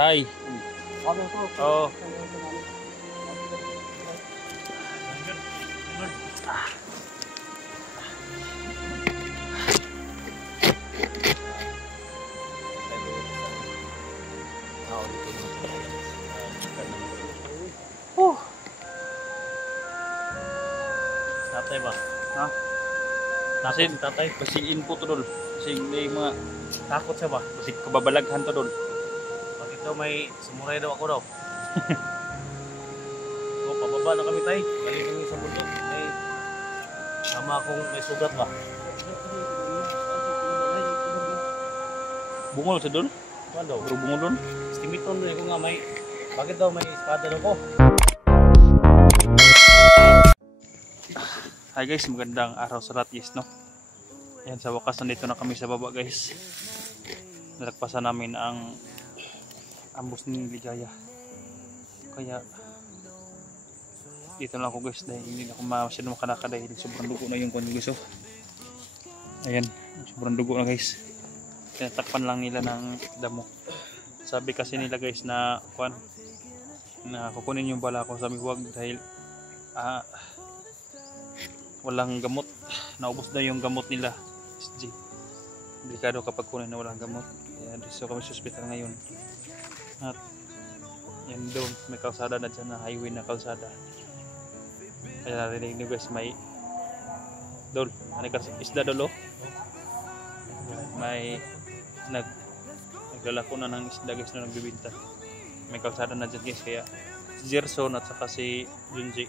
Tay. Oh. Tatay ba? Ha? Tasin, tatay. Basing info to dol. Basing may mga Takot siya ba? basing kababalaghan to dol. Pag ito may sumuray daw ako daw. So, pababa na kami tay. Galing kami sa bundok. May sama akong may sugat ba? Bungol sa dol. Ano daw? Puro bungol dol. Estimiton na ko nga may bakit daw may espada daw ko? Hi guys, magandang araw sa lahat guys, no? Ayan, sa wakas nandito na kami sa baba guys. Nalagpasan namin ang ambos ni Ligaya. Kaya dito lang ako guys dahil hindi na ako masyadong makalaka dahil sobrang dugo na yung kuwan guys. Oh. Ayan, sobrang dugo na guys. Tinatakpan lang nila ng damo. Sabi kasi nila guys na kuwan na kukunin yung bala ko, sabi huwag dahil walang gamot, naubos na yung gamot nila SG. Delikado kapag kunin na walang gamot. Kaya dito kami sa hospital ngayon. At yan doon may kalsada na dyan, na highway na kalsada. Kaya narinig nyo guys, may dol, ano kasi isda dolo, may naglalako na ng isda guys na nagbibinta. May kalsada na dyan guys, kaya si Gerson at saka si Junji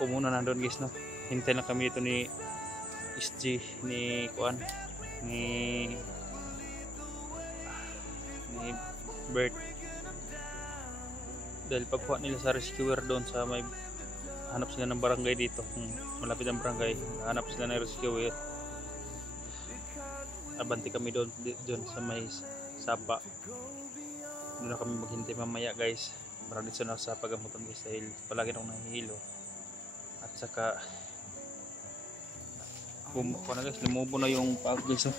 pumuna na doon guys, no? Hintay lang kami ito ni SG, ni Kuan, ni Bert. Dahil pagkuha nila sa rescuer doon sa may hanap sila ng barangay dito, malapit ang barangay, hanap sila ng rescuer. Abanti kami doon sa may sapa. Doon na kami maghintay mamaya guys, para dito na sa pagamutan guys dahil palagi akong nahihilo. At saka lumubo na yung paa ko guys. Oh.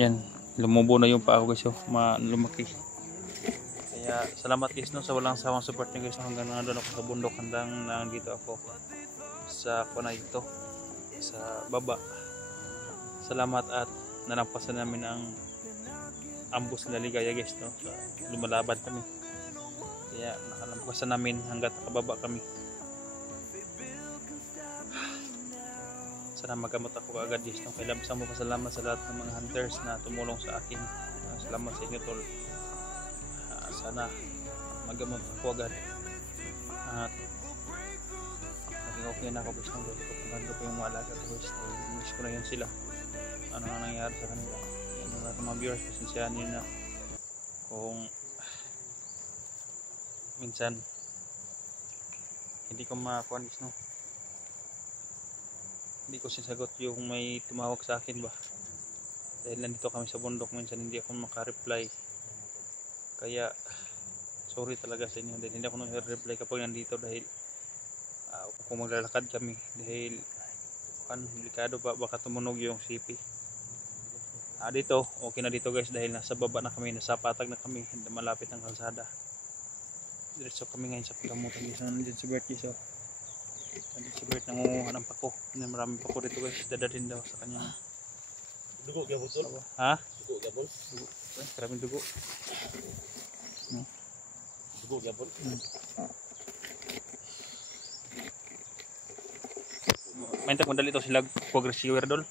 Yan, lumubo na yung paa ko guys. Oh. Lumaki. Kaya salamat guys, no, sa walang sawang support niyo guys, no, hanggang nandun ako sa bundok, hanggang nandito ako sa kuna ito sa baba. Salamat at nalampasan namin ang ambos na Ligaya guys, no. So, lumalaban kami. Kaya nakalampasan namin hanggat nakababa kami. Sana magamot ako agad guys, no? Kaya labis mo pasalamat sa lahat ng mga hunters na tumulong sa akin. Salamat sa inyo tol. Sana magamot ako agad at naging okay na ako guys, no? Pagkakanda ko yung mga alaga ko guys, miss ko na yun sila. Ano nga nangyari sa kanila. Yan yung lahat ng mga viewers, pasensyahan nyo na kung minsan hindi ko makakuan guys, no? Hindi ko sinasagot yung may tumawag sa akin ba, dahil nandito kami sa bundok, minsan hindi ako makareply. Kaya sorry talaga sa inyo dahil hindi ako nag-reply kapag nandito, dahil kung maglalakad kami, dahil delikado ba, baka tumunog yung CP. Dito okay na dito guys, dahil nasa baba na kami, nasa patag na kami, malapit ang kalsada. Diretso kami ngayon sa pagamutan guys. Nandiyan si Bert guys. Nandiyan si Bert, nangunguha ng pako. Maraming pako dito guys, dadalhin daw sa kanya. Dugo gyapon tol. Ha? Dugo gyapon. Dugo. Maraming dugo. Dugo gyapon. Maintag mo dali ito sila progress rescuer dol.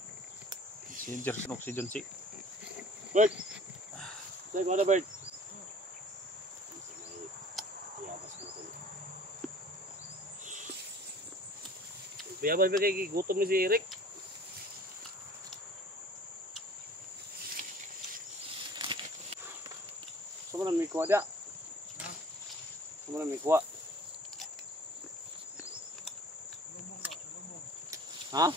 Si Gerson o si Junji. Bert. Say ko na Bert. Biyabay ba kay gutom ni si Eric? Sama na may kuha dia. Sama na may kuha. Ha?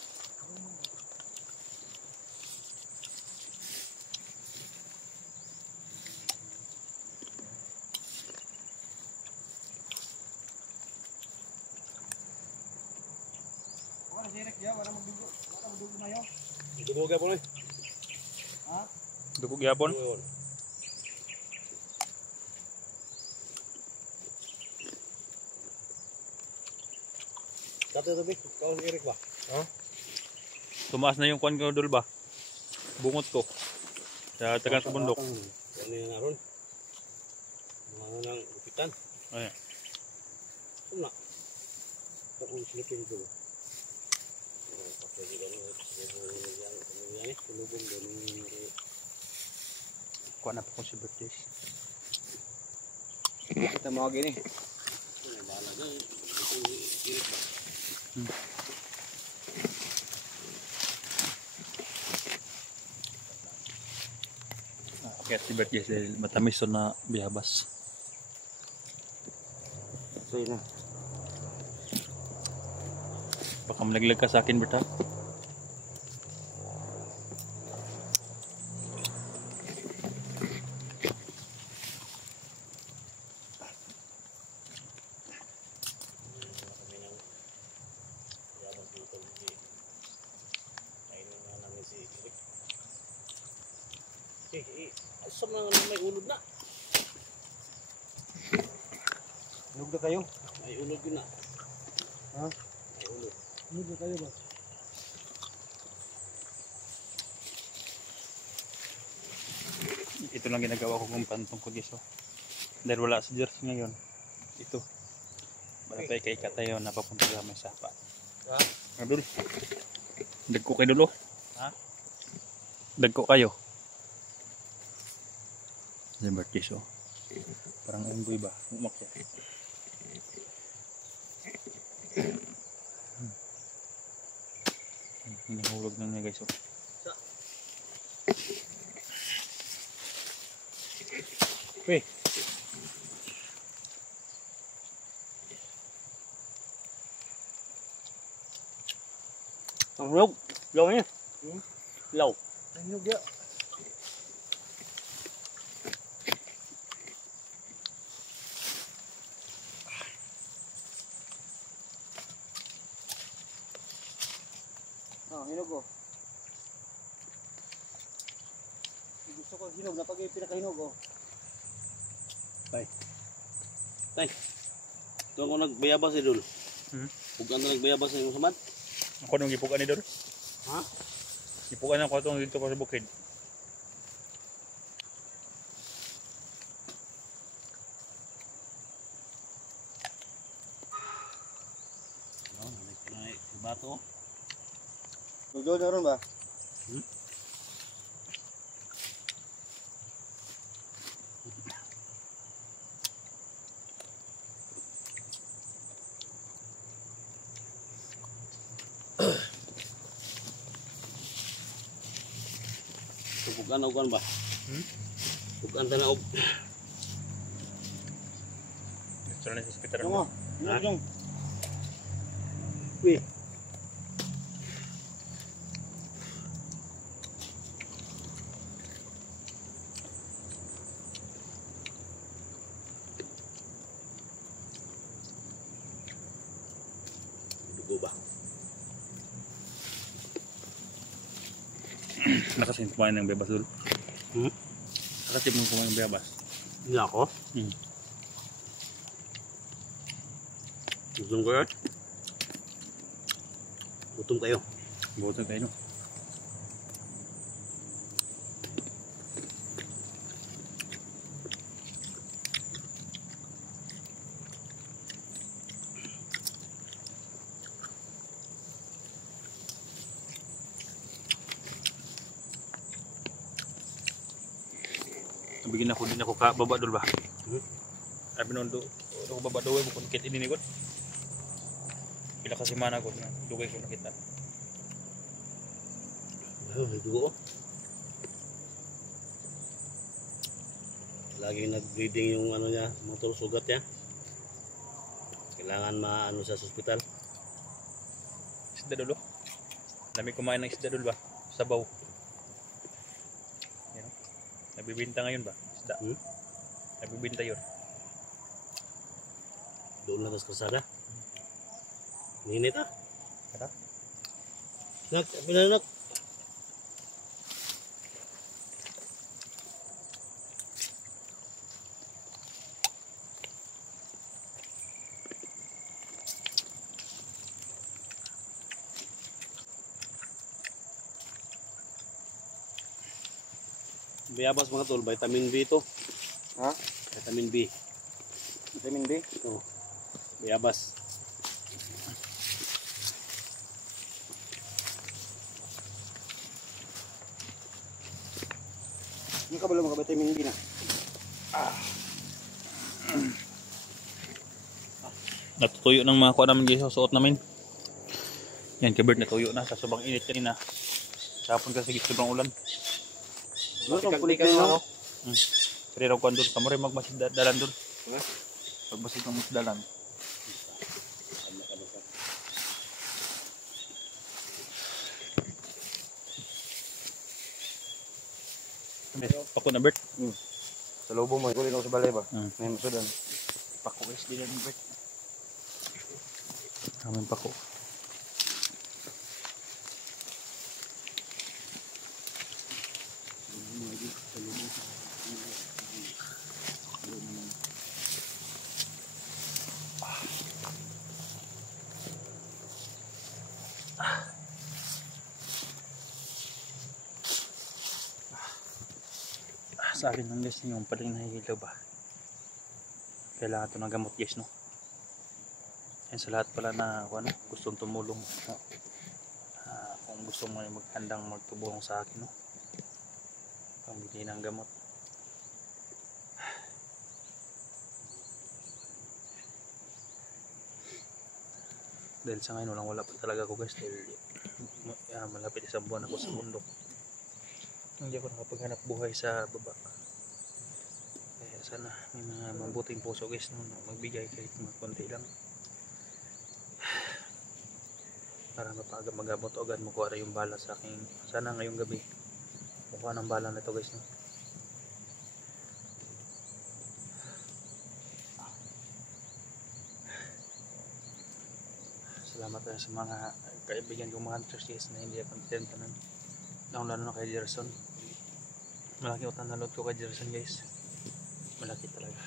Dugo gyapon. Ha? Dugo gyapon. Dati tabi, ikaw ni Eric ba? Ha? Tumaas na yung kwan ko dul ba? Bungot ko. Sa taga sa bundok. Ano yung naroon? Mga nang upitan. Ayan. Ano na? Kung silipin ko ba? Kapag yan, tulubong doon yung Kuha na po ko si Bertis. Kita mo gini. bahala dyan. Ito yung Eric ba? Kaya si Bertis dahil matamis to na biyabas. So yun na. Baka malaglag ka sa akin, Berta. Asam na nga may ulod na. Hinog na kayo. May ulod yun na. Ha? May ulod. Hinog na kayo ba? Ito lang ginagawa ko kung pantong ko giso. Dahil wala sa jersey ngayon. Ito. Malapay kay katayo na papunta sa may sapa. Ha? Adul. Dagko kay dulo. Ha? Dagko kayo. Si Bertis oh. Parang emboy ba? Umakya. Hinahulog na niya guys oh. Weh. Ang hinog. Law niya. Law. Ang hinog ya. Hinog oh. Gusto ko hinog na pag pinakahinog oh. Ito ako nagbayabas eh, Dul. Huwag na nagbayabas eh, Musamad. Ako nung gipukan ni Dor. Ha? Gipukan ako itong dito ko sa bukid. Naik bato. Ludo na ron ba? Tupukan ukan ba? Tupukan tanah op. Gusto na sa hospital Yung mo. oh. Hinog yung. Wih. Dugo ba? Nakasin kumain ng bebas dul. Nakasin mo kumain ng bebas. Hindi ako. Gutom ko yun. Gutom kayo. Butog tayo no. Bigyan ako din ako ka baba dul ba? Abi noon do ako baba do mo kun kit ini ni god. Pila ka semana god na dugay ko nakita. Dugo. Lagi nag-bleeding yung ano niya, motor sugat niya. Kailangan maano sa ospital. Isda dulo. Dami kumain ng isda dul ba? Sabaw. Yan. Nabibinta ngayon ba? Isda. Nabibinta yun. Doon lang sa kalsada. Ninit ah. Kada? Nak, pinanak. bayabas mga tol, vitamin B to. Ha? Vitamin B. Vitamin B. Oh. Bayabas. Hindi ka ba vitamin B na? Natutuyo ng mga kuha namin guys, suot namin. Yan, kabird natuyo na sa sobrang init kanina. Kapon kasi sobrang ulan. Kulit na yun. Pero raw kuhan doon, kamari magmasid dalan doon. Ha? Magmasid ng dalan. Pako na Bert. Sa lobo mo, kulit ako sa balay ba? Hmm. May masudan. Pako guys, di lang Bert. Kaming pako. Sa akin lang guys, yung paling nahihilaw ba? Kailangan ito ng gamot guys, no? Yan sa lahat pala na ano, gustong tumulong, no? Kung gusto mo maghandang magtubulong sa akin, no? Pambili ng gamot. Dahil sa ngayon wala pa talaga ako guys, dahil malapit isang buwan ako sa bundok. Hindi ako nakapaghanap buhay sa baba. Kaya sana may mga mabuting puso guys, no, na magbigay kahit konti lang para magamot o agad makuha yung bala sa akin. Sana ngayong gabi makuha ng bala na ito guys, no. Salamat sa mga kaibigan kong mga hunters guys na hindi ako nagtentanan. Lalo na kay Jerson. Malaki utang na load ko kay Jerson guys. Malaki talaga.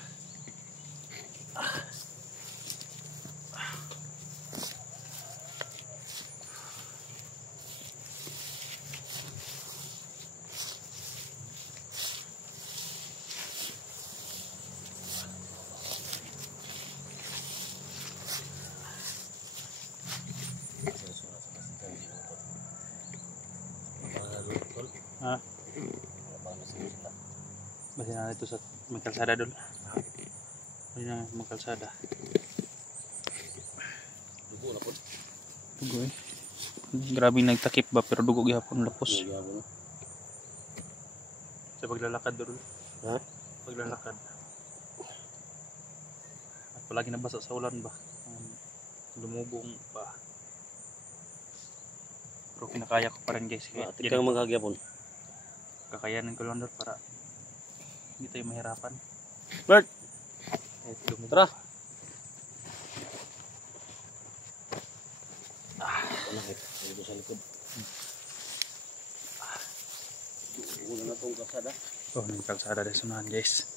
Ha? Basta na ito sa may kalsada doon. Basta na may kalsada. Dugo na po. Dugo eh. Grabe nagtakip ba pero dugo gyapon lapos. Sa paglalakad doon. Ha? Paglalakad. At palagi nabasa sa ulan ba. Lumubong ba. Pero kinakaya ko pa rin guys. Ati kang maghagyapon. Kakayanin ko lang doon para hindi tayo mahirapan. Bert! Tara! Anak ito sa likod. Dugo na itong kalsada. Oh, ng kalsada rin sunahan guys.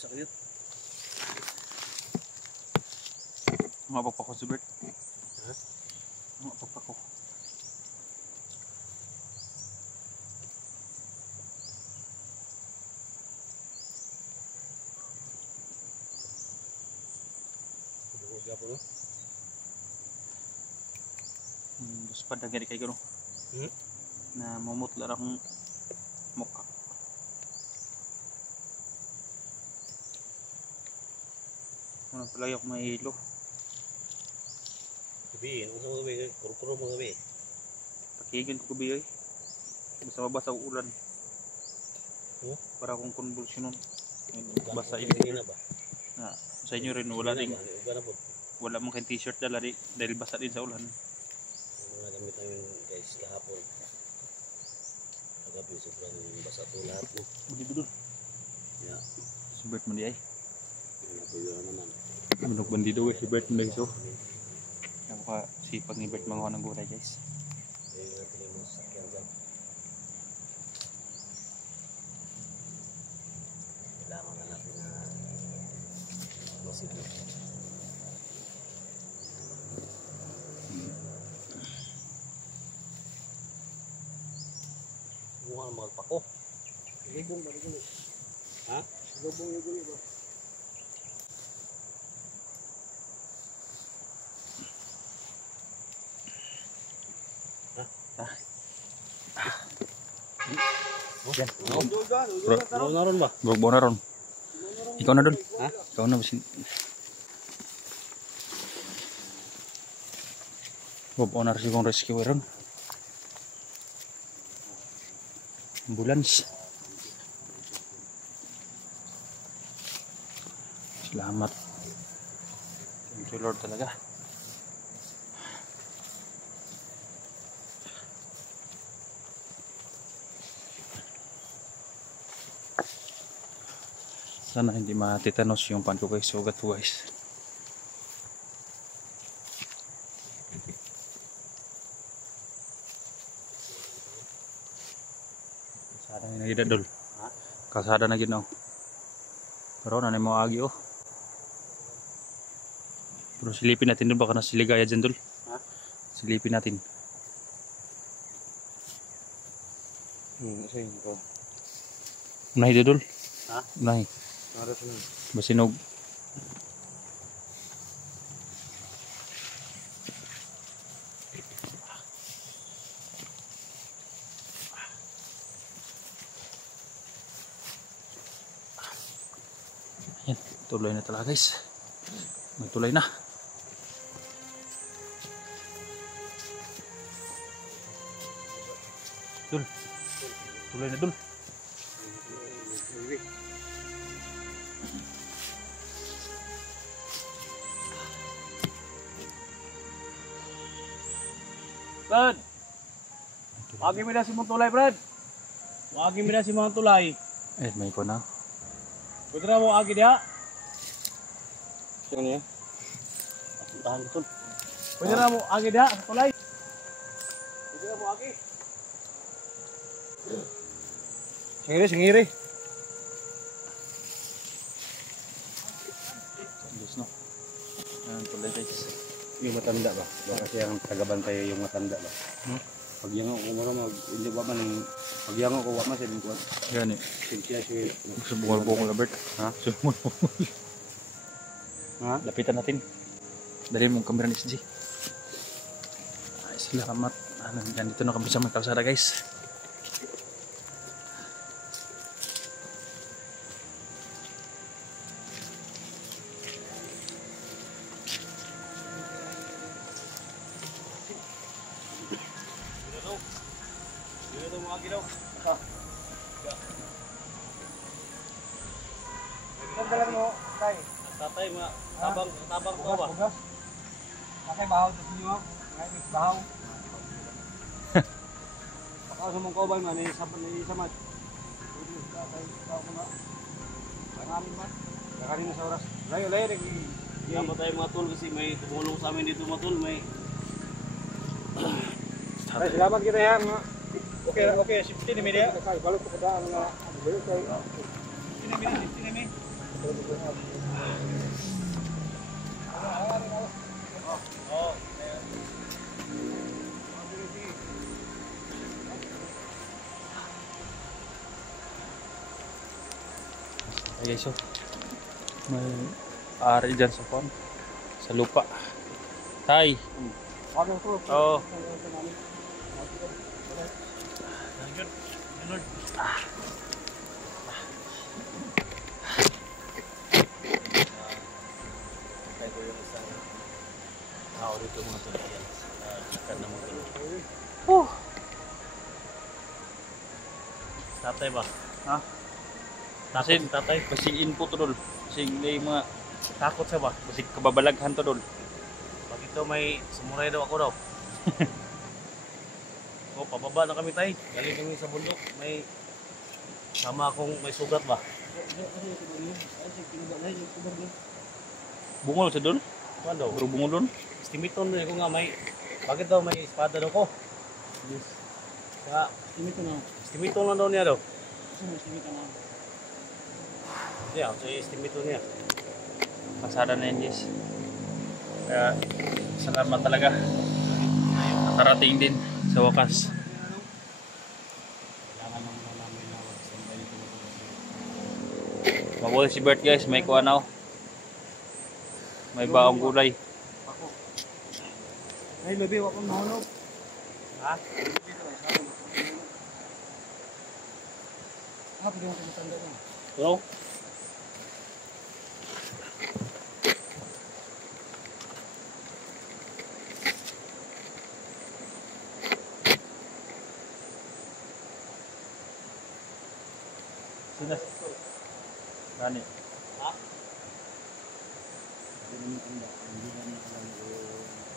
Sakit. Mapagpa ko si Bert. Ha? Mapagpa ko. Dugo gyapon no. Gusto pa dagari kayo no? Na mamutla akong mukha. Ano pala yung may hilo. Gabi, ano sa mga gabi? Kuro-kuro mga gabi. Pakigin ko gabi ay. Basta mabasa ang ulan. Para akong konvulsyonon. Basa Hindi na ba? Na, sa inyo rin wala ding Uga na po. wala mong t-shirt dala dahil basa din sa ulan. Mga gamit namin guys kahapon. Kagabi sobrang basa to lahat mo. Budi-budol. Ya, Si Bert mo di ay. natuyo na naman. Manok bandido eh si Bert mo dito. Kaya ka sipag ni Bert mga ng gulay guys. Kaya natin yung sakyan dyan. Kailangan magpako. Lubong ba dito? Ha? Lubong dito ba? Yan. Bro, naroon ba? Bro na ron. Ikaw na dul. Ha? Ikaw na basin. Bob owner si kong rescue ron. Ambulance. Salamat. Thank you Lord talaga. Sana hindi matitanos yung pan ko guys. Sugat po guys. Kasada na gid dol. Ha? Kasada na gid no. Pero na mo agi oh. Pero silipin natin dun baka nasiligaya dyan dol. Ha? Silipin natin. Sige ko. Unahi dol. Ha? Unahi. Naroon sila. Basinog. Yan, tuloy na talaga guys. Magtuloy na. Dul. Tuloy na dul. Brad! Wagi mo na si mong tulay, Brad! Wagi mo na si mong tulay. Eh, may ko na. Pwede na mo agi diha? Sino niya? Tahan ko. Pwede na mo agi diha sa tulay? Pwede na mo agi? Singiri, singiri. Diyos no. Yan, tuloy guys. Yung matanda ba? Baka siya ang tagabantay yung matanda ba? Pag yung ako mo hindi ba man yung pag yung ako wa man sa lingkod. Yan eh. Siya si Subungal-bungal Albert. Ha? Subungal-bungal. Ha? Lapitan natin. Dali mong kamera ni SG. Ay, salamat. Dito na kami sa may kalsada guys. Pwede na mo agi daw. Pagdalan mo, tay. Tatay, tabang ko ba? Bugas. Kakay bahaw sa sinyo. Ngayon bahaw. Baka sa mong kaubay man, samad. Tatay, bahaw ko na. Pangamin ba? Kakarin na sa oras. Layo, Salamat tayo mga tol kasi may tumulong sa amin dito mga tol. May Ay, salamat kita yan. Okay, safety ni media. Balot ko pa daan nga. Safety ni. Okay, so may ari dyan sa phone. Sa lupa. Tay. Oo. tao dito mga tol. Ayan. Ikan na mga tol. Tatay ba? Ha? Takot si tatay? Kasi input to dol. Kasi may mga Takot siya ba? kasi kababalaghan to dol. Pag ito may sumuray daw ako daw. O, pababa na kami tayo. Galing kami sa bundok. May sama akong may sugat ba? Bungol sa dol. Ano daw? Pero bungol dol. Estimiton na ko nga may... Bakit daw may espada daw ko? Yes. Kaya, Timito na. estimiton lang daw niya daw. Timito na. Yeah, so estimiton niya. Pasada na yan guys. Kaya salamat talaga. Nakarating din sa wakas. Kailangan ng Mabuti si Bert guys, may kuha na oh. May baong gulay. Ako. Ay, labi, wak kong mahunog. Ha? Pwede mo kumitanda mo. Ano? Sinas. Gani. Ha?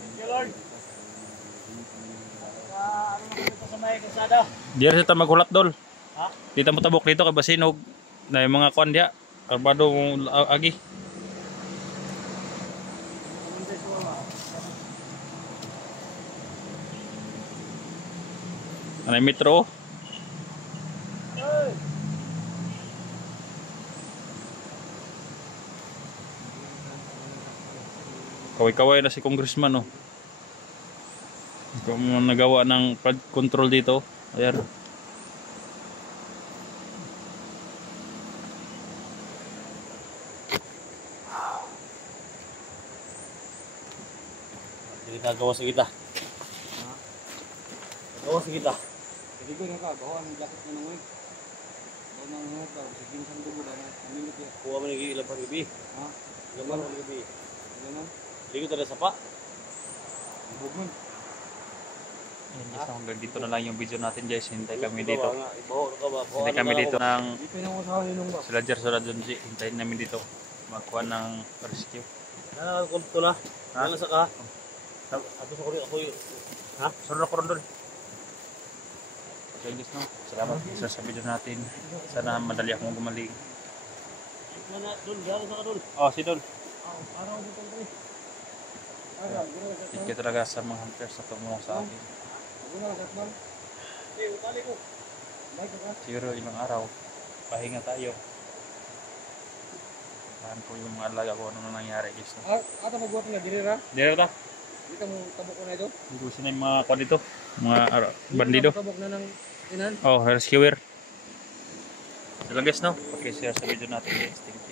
Thank you, Lord. Ano na kami sa may kasada? Diyan sa maghulat dol. Ha? Dito mo tabok dito kay basinog na yung mga kuan dia. Karbado agi. Ano yung metro? Kaway-kaway na si congressman oh. Ikaw mo nagawa ng flood control dito. Ayan. Hindi nagawa sa kita. Nagawa sa kita. Jadi ko na ka, bawa ang jacket na nangwig. Bawa na nangwig ba, sige isang dugo na namimit ya. Kuha mo nag ilang gabi. Ha? Ilang mo gabi. Ganun. Hindi ko tada sapa. Bugman. Ayan guys, hanggang dito na lang yung video natin guys. Hintay kami dito. Ibaho na ka ba? Hintay kami dito ng Di pa yung usawa ninong ba? sila Jer Sura Junji. Hintayin namin dito. Magkuha ng rescue. Nakakunto na. Ha? Nala sa ka. Ato sa kuri ako yung... Ha? Sura ko ron doon. Okay guys no. Salamat sa video natin. Sana madali akong gumaling. Mana dun, gano'n sa ka dun. Oh, si Dol. Araw mo itong kuri. Thank you talaga sa mga hunters na tumulong sa akin. Upali ko. Siguro ilang araw, pahinga tayo. Tahan ko yung mga alaga ko ano na nangyari guys. No? Ata magbuhat nga dirira. Dito ta. Dito mo tabok ko na ito. Hindi sila yung mga kwa dito. Mga bandido. Tabok na ng inan. Oh, rescuer. Sila guys no. Okay, share sa video natin guys. Thank you.